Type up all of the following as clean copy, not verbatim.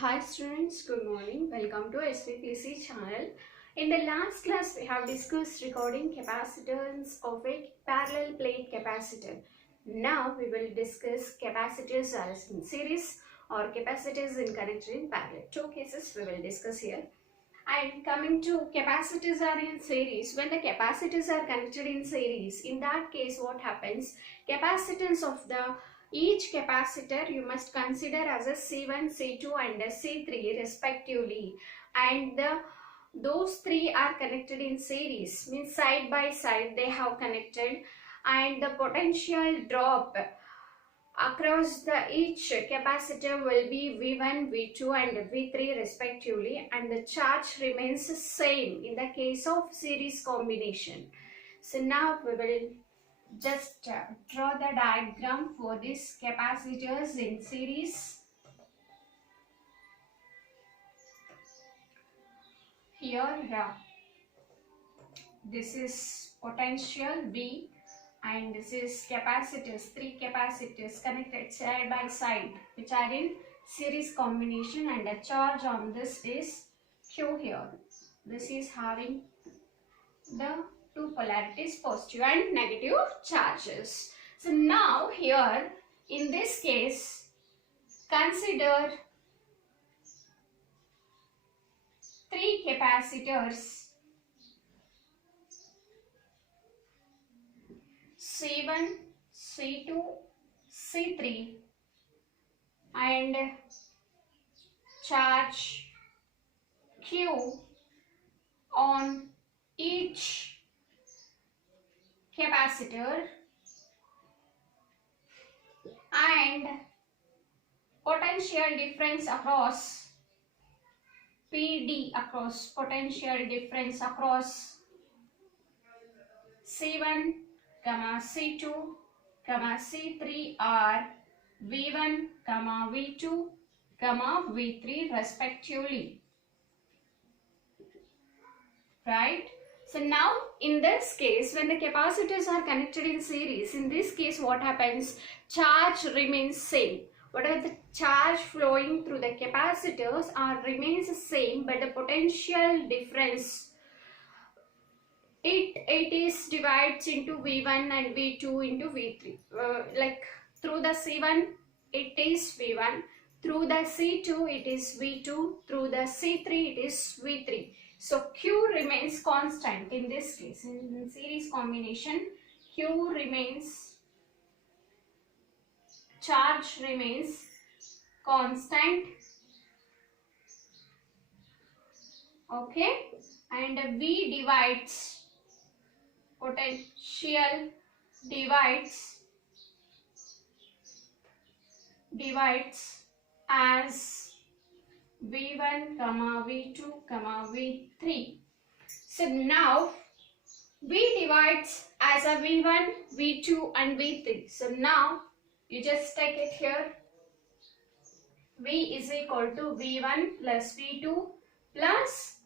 Hi students, good morning. Welcome to SVPC channel. In the last class, we have discussed regarding capacitance of a parallel plate capacitor. Now we will discuss capacitors as in series or capacitors in connected in parallel. Two cases we will discuss here. And coming to capacitors are in series, when the capacitors are connected in series, in that case what happens, capacitance of the each capacitor you must consider as a C1, C2 and a C3 respectively, and those three are connected in series, means side by side they have connected, and the potential drop across each capacitor will be V1, V2 and V3 respectively, and the charge remains the same in the case of series combination. So now we will just draw the diagram for these capacitors in series. Here this is potential V and this is capacitors, three capacitors connected side by side which are in series combination, and the charge on this is Q here. This is having the two polarities, positive and negative charges. So now here in this case consider three capacitors C1, C2, C3 and charge Q on each capacitor and potential difference across PD, across potential difference across C1, C2, C3 are V1, V2, V3 respectively. Right? So now in this case, when the capacitors are connected in series, in this case what happens? Charge remains same. Whatever the charge flowing through the capacitors remains the same, but the potential difference it is divides into V1 and V2 into V3. Like through the C1 it is V1, through the C2 it is V2, through the C3 it is V3. So Q remains constant in this case. In series combination, Q remains, charge remains constant. Okay, and V divides, potential divides as V1, V2, V3. So now V divides as a V1, V2 and V3. So now you just take it here. V is equal to V1 plus V2 plus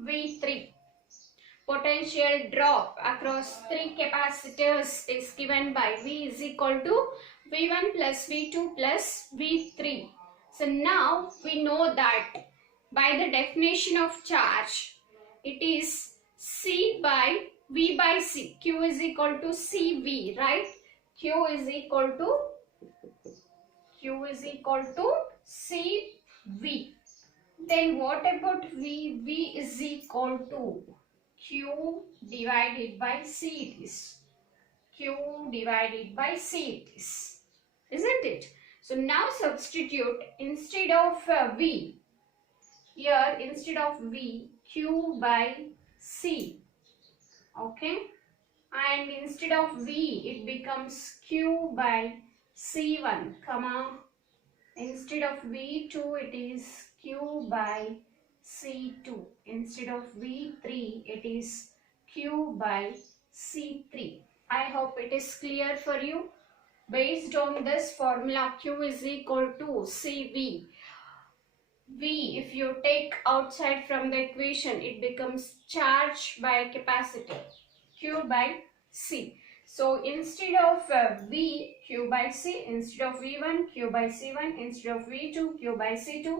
V3. Potential drop across three capacitors is given by V is equal to V1 plus V2 plus V3. So now we know that by the definition of charge, it is C by V by C. Q is equal to CV, right? Q is equal to CV. Then what about V? V is equal to Q divided by C it is. Q divided by C it is. Isn't it? So now substitute instead of V, here instead of V, Q by C. Okay, and instead of V it becomes Q by C1, comma, instead of V2 it is Q by C2, instead of V3 it is Q by C3. I hope it is clear for you. Based on this formula, Q is equal to CV. V, if you take outside from the equation, it becomes charge by capacitor, Q by C. So instead of V, Q by C, instead of V1, Q by C1, instead of V2, Q by C2,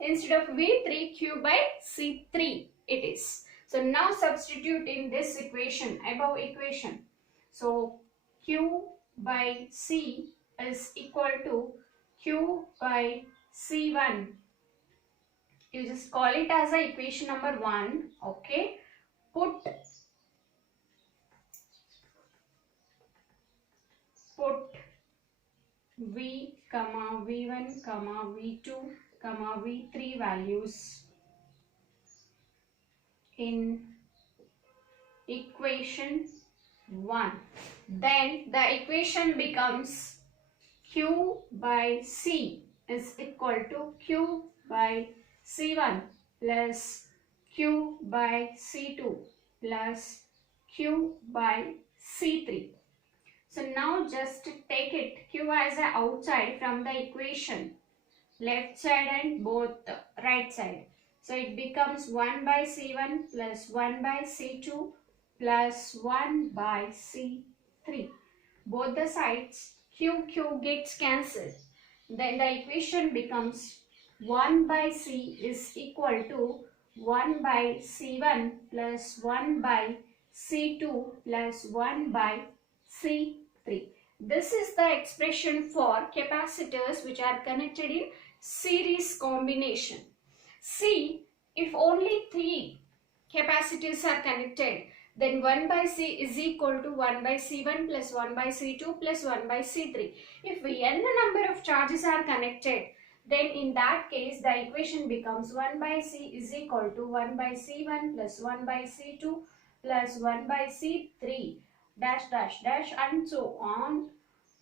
Instead of V3, Q by C3 it is. So now substitute in this equation, above equation. So Q by C is equal to Q by C1. You just call it as a equation number 1. Okay. Put V, V1, V2, V3 values in equation 1. Then the equation becomes Q by C is equal to Q by C1 plus Q by C2 plus Q by C3. So now just take it Q as a outside from the equation, left side and both right side. So it becomes 1 by C1 plus 1 by C2 plus 1 by C3. Both the sides Q gets cancelled. Then the equation becomes 1 by C is equal to 1 by C1 plus 1 by C2 plus 1 by C3. This is the expression for capacitors which are connected in series combination. See, if only 3 capacitors are connected, then 1 by C is equal to 1 by C1 plus 1 by C2 plus 1 by C3. If n number of charges are connected, then in that case the equation becomes 1 by C is equal to 1 by C1 plus 1 by C2 plus 1 by C3 dash dash dash and so on,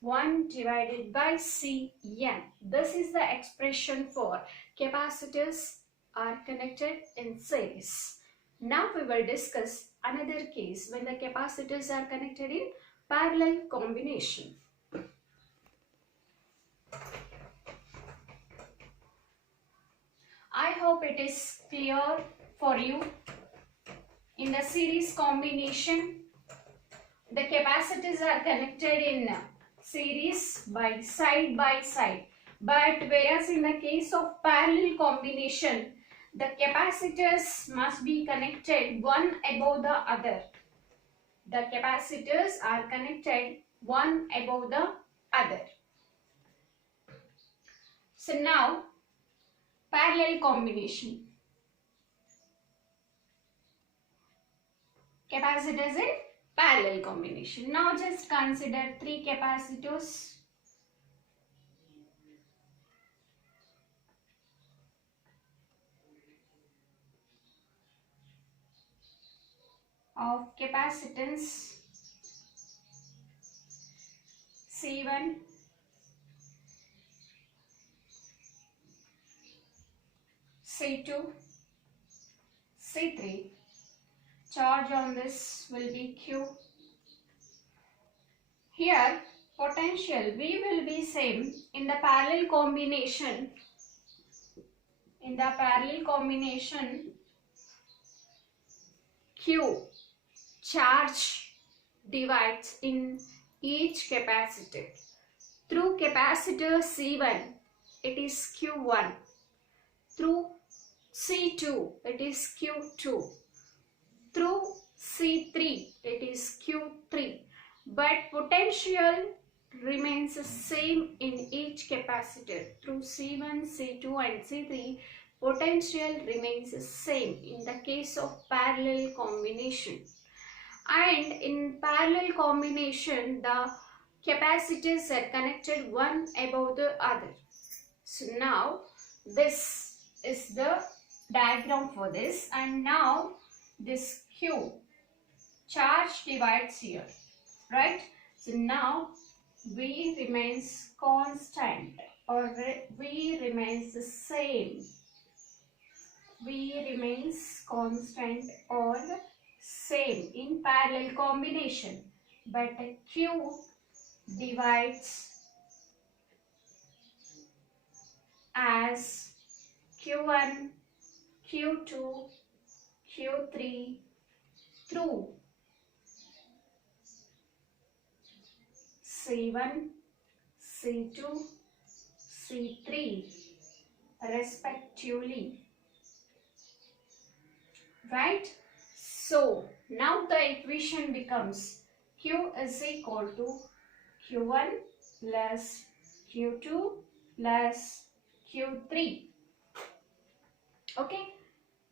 1 divided by Cn. This is the expression for capacitors are connected in series. Now we will discuss another case when the capacitors are connected in parallel combination. I hope it is clear for you. In the series combination, the capacitors are connected in series by side, but whereas in the case of parallel combination, the capacitors must be connected one above the other. The capacitors are connected one above the other. So now parallel combination. Capacitors in parallel combination. Now just consider 3 capacitors. Of capacitance C1, C2, C3. Charge on this will be Q. Here potential V will be same in the parallel combination. In the parallel combination, Q charge divides in each capacitor. Through capacitor C1 it is Q1. Through C2 it is Q2. Through C3 it is Q3. But potential remains the same in each capacitor. Through C1, C2 and C3, potential remains the same in the case of parallel combination. And in parallel combination, the capacitors are connected one above the other. So now this is the diagram for this, and now this Q charge divides here, right? So now V remains constant, or V remains the same. V remains constant or same in parallel combination, but Q divides as Q1, Q2, Q3 through C1, C2, C3 respectively. Right? So now the equation becomes Q is equal to Q1 plus Q2 plus Q3. Okay.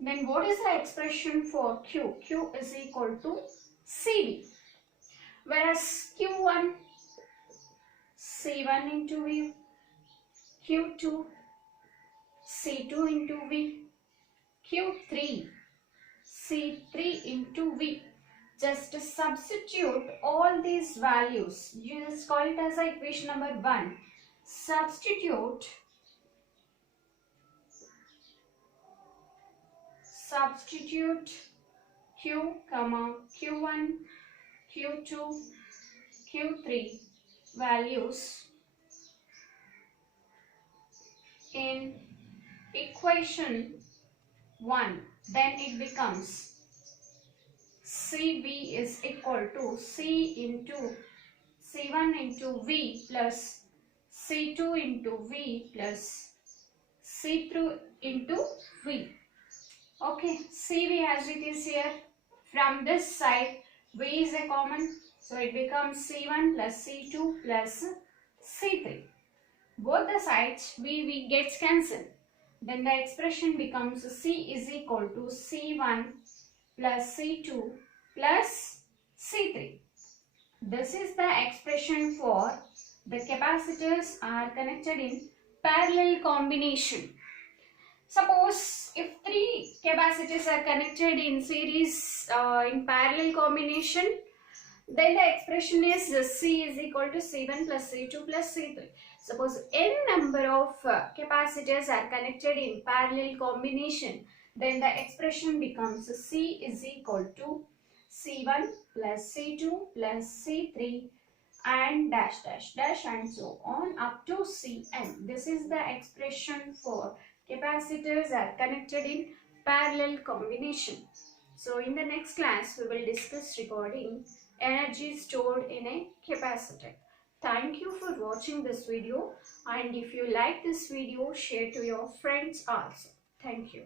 Then what is the expression for Q? Q is equal to CV. Whereas Q1, C1 into V, Q2, C2 into V, Q3, C3 into V. Just substitute all these values. You just call it as equation number 1. Substitute Q, Q1, Q2, Q3 values in equation 1. Then it becomes CV is equal to C into C1 into V plus C2 into V plus C3 into V. Okay, CV as it is here. From this side, V is a common. So it becomes C1 plus C2 plus C3. Both the sides V gets cancelled. Then the expression becomes C is equal to C1 plus C2 plus C3. This is the expression for the capacitors are connected in parallel combination. Suppose if 3 capacitors are connected in series in parallel combination, then the expression is C is equal to C1 plus C2 plus C3. Suppose n number of capacitors are connected in parallel combination, then the expression becomes C is equal to C1 plus C2 plus C3 and dash dash dash and so on up to Cn. This is the expression for capacitors are connected in parallel combination. So in the next class we will discuss regarding energy stored in a capacitor. Thank you for watching this video, and if you like this video, share to your friends also. Thank you.